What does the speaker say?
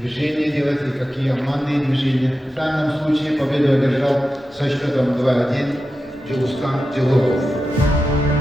движения делать и какие командные движения. В данном случае победу одержал со счетом 2-1 Джоускан Джелоков.